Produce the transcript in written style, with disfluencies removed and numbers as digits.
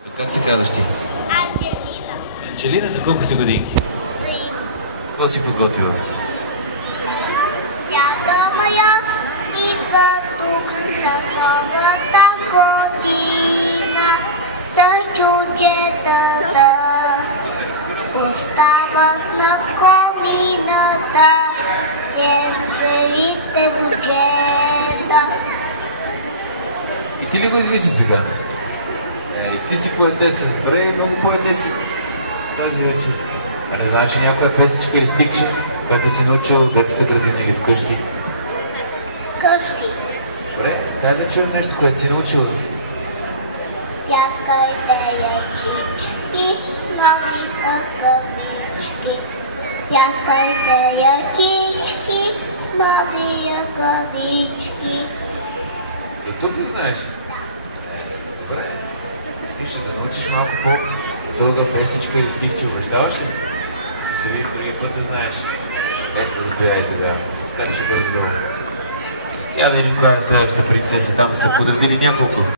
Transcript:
Ето, как се казваш ти? Анджелина. Анджелина, на колко си годинки? 3. Какво си подготвила? Дядо моя идва тук за новата година. С чучетата поставят на комината. Веселите дочета. И ти ли го измисли сега? Ти си поетеса. Добре, много поетеси тази вечер. А не знаеш ли някоя песечка или стихче, която си научил в детската градина или вкъщи? Къщи. Добре, дай да чуем нещо, което си научила. Пяскайте ячички с нови ръкавички. Пяскайте ячички с нови ръкавички. До тук ли знаеш? Добре. Ти ще да научиш малко по-дълга песечка или стихче, обещаваш ли? Да се видим другия път да знаеш. Ето, заповядай тогава. Скачи бързо долу. Я да видим коя е следващата принцеса. Там са подредили няколко.